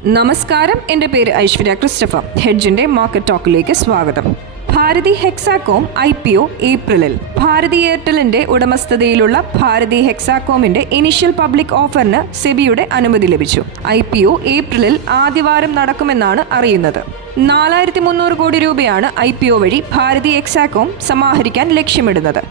നമസ്കാരം. എന്റെ പേര് ഐശ്വര്യ ക്രിസ്റ്റഫർ. ഹെഡ്ജിന്റെ മാർക്കറ്റ് ടോക്കിലേക്ക് സ്വാഗതം. Bharti Hexacom I P O ഏപ്രിലിൽ. ഭാരതി എയർടെലിന്റെ ഉടമസ്ഥതയിലുള്ള ഭാരതി ഹെക്സാകോമിന്റെ ഇനിഷ്യൽ പബ്ലിക് ഓഫറിന് സെബിയുടെ അനുമതി ലഭിച്ചു. ഐ പി ഒ ഏപ്രിലിൽ ആദ്യവാരം നടക്കുമെന്നാണ് അറിയുന്നത്. നാലായിരത്തി മുന്നൂറ് കോടി രൂപയാണ് ഐ പി ഒ വഴി ഭാരതി എക്സാകോം സമാഹരിക്കാൻ ലക്ഷ്യമിടുന്നത്.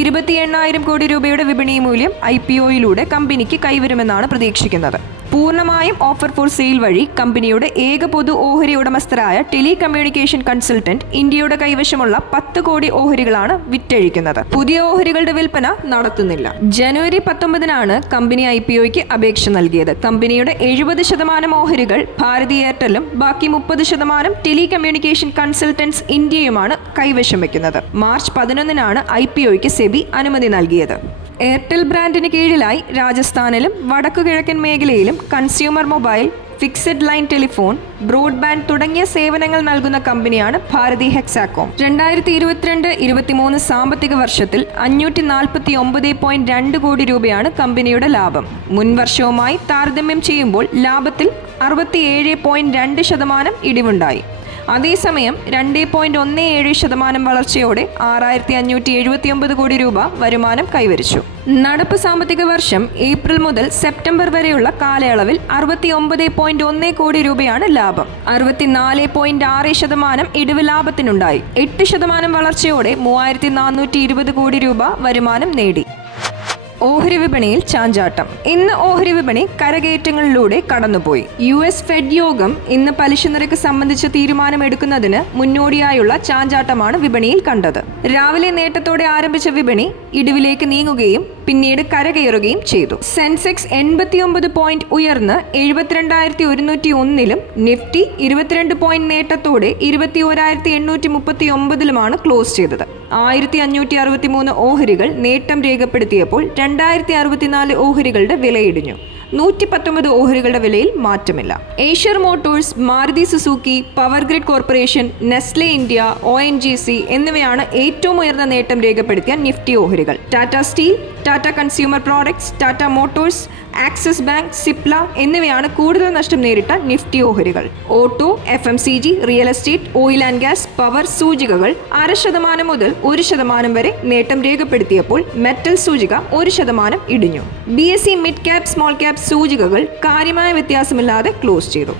ഇരുപത്തി എണ്ണായിരം കോടി രൂപയുടെ വിപണി മൂല്യം ഐ പി ഒയിലൂടെ കമ്പനിക്ക് കൈവരുമെന്നാണ് പ്രതീക്ഷിക്കുന്നത്. പൂർണമായും ഓഫർ ഫോർ സെയിൽ വഴി കമ്പനിയുടെ ഏക പൊതു ഓഹരി ഉടമസ്ഥരായ ടെലികമ്മ്യൂണിക്കേഷൻ കൺസൾട്ടന്റ് ഇന്ത്യയുടെ കൈവശമുള്ള പത്ത് കോടി ഓഹരികളാണ് വിറ്റഴിക്കുന്നത്. പുതിയ ഓഹരികളുടെ വിൽപ്പന നടത്തുന്നില്ല. ജനുവരി പത്തൊമ്പതിനാണ് കമ്പനി ഐ പി ഒയ്ക്ക് അപേക്ഷ നൽകിയത്. കമ്പനിയുടെ എഴുപത് ശതമാനം ഓഹരികൾ ഭാരതി എയർടെലും ബാക്കി മുപ്പത് ശതമാനം ടെലികമ്മ്യൂണിക്കേഷൻ കൺസൾട്ടൻസ് ഇന്ത്യയുമാണ് കൈവശം വയ്ക്കുന്നത്. മാർച്ച് പതിനൊന്നിനാണ് ഐ പി ഒയ്ക്ക് സെബി അനുമതി നൽകിയത്. എയർടെൽ ബ്രാൻഡിന് കീഴിലായി രാജസ്ഥാനിലും വടക്കുകിഴക്കൻ മേഖലയിലും consumer mobile fixed line telephone broadband തുടങ്ങിയ സേവനങ്ങൾ നൽകുന്ന കമ്പനിയാണ് ഭാരതി ഹെക്സാകോം. രണ്ടായിരത്തി ഇരുപത്തിരണ്ട് ഇരുപത്തിമൂന്ന് സാമ്പത്തിക വർഷത്തിൽ അഞ്ഞൂറ്റി നാൽപ്പത്തി ഒമ്പത് പോയിന്റ് രണ്ട് കോടി രൂപയാണ് കമ്പനിയുടെ ലാഭം. മുൻ വർഷവുമായി താരതമ്യം ചെയ്യുമ്പോൾ ലാഭത്തിൽ അറുപത്തിയേഴ് പോയിന്റ് രണ്ട് ശതമാനം ഇടിവുണ്ടായി. അതേസമയം രണ്ട് പോയിന്റ് ഒന്ന് ഏഴ് ശതമാനം വളർച്ചയോടെ ആറായിരത്തി അഞ്ഞൂറ്റി എഴുപത്തിയൊമ്പത് കോടി രൂപ വരുമാനം കൈവരിച്ചു. നടപ്പ് സാമ്പത്തിക വർഷം ഏപ്രിൽ മുതൽ സെപ്റ്റംബർ വരെയുള്ള കാലയളവിൽ അറുപത്തി ഒമ്പത് പോയിന്റ് ഒന്ന് കോടി രൂപയാണ് ലാഭം. അറുപത്തിനാല് പോയിന്റ് ആറ് ശതമാനം ഇടിവ് ലാഭത്തിനുണ്ടായി. എട്ട് ശതമാനം വളർച്ചയോടെ മൂവായിരത്തി നാനൂറ്റി ഇരുപത് കോടി രൂപ വരുമാനം നേടി. ഓഹരി വിപണിയിൽ ചാഞ്ചാട്ടം. ഇന്ന് ഓഹരി വിപണി കരകയറ്റങ്ങളിലൂടെ കടന്നുപോയി. യു എസ് ഫെഡ് യോഗം ഇന്ന് പലിശ നിരക്ക് സംബന്ധിച്ച തീരുമാനമെടുക്കുന്നതിന് മുന്നോടിയായുള്ള ചാഞ്ചാട്ടമാണ് വിപണിയിൽ കണ്ടത്. രാവിലെ നേട്ടത്തോടെ ആരംഭിച്ച വിപണി ഇടിവിലേക്ക് നീങ്ങുകയും പിന്നീട് കരകയറുകയും ചെയ്തു. സെൻസെക്സ് എൺപത്തിയൊമ്പത് പോയിന്റ് ഉയർന്ന് എഴുപത്തിരണ്ടായിരത്തി ഒരുന്നൂറ്റി ഒന്നിലും നിഫ്റ്റി ഇരുപത്തിരണ്ട് പോയിന്റ് നേട്ടത്തോടെ ഇരുപത്തി ഓരായിരത്തി എണ്ണൂറ്റി മുപ്പത്തി ഒമ്പതിലുമാണ് ക്ലോസ് ചെയ്തത്. ആയിരത്തി അഞ്ഞൂറ്റി അറുപത്തി മൂന്ന് ഓഹരികൾ നേട്ടം രേഖപ്പെടുത്തിയപ്പോൾ രണ്ടായിരത്തി അറുപത്തിനാല് ഓഹരികളുടെ വിലയിടിഞ്ഞു. നൂറ്റി പത്തൊമ്പത് ഓഹരികളുടെ വിലയിൽ മാറ്റമില്ല. Eicher Motors Maruti Suzuki Power Grid Corporation Nestle India O N G C എന്നിവയാണ് ഏറ്റവും ഉയർന്ന നേട്ടം രേഖപ്പെടുത്തിയ നിഫ്റ്റി ഓഹരികൾ. Tata Steel Tata Consumer Products Tata Motors Axis Bank Cipla എന്നിവയാണ് കൂടുതൽ നഷ്ടം നേരിട്ട നിഫ്റ്റി ഓഹരികൾ. Auto F M C G real estate oil and gas power സൂചികകൾ അര ശതമാനം മുതൽ ഒരു ശതമാനം വരെ നേട്ടം രേഖപ്പെടുത്തിയപ്പോൾ മെറ്റൽ സൂചിക ഒരു ശതമാനം ഇടിഞ്ഞു. B S E mid cap small cap സൂചികകൾ കാര്യമായ വ്യത്യാസമില്ലാതെ ക്ലോസ് ചെയ്തു.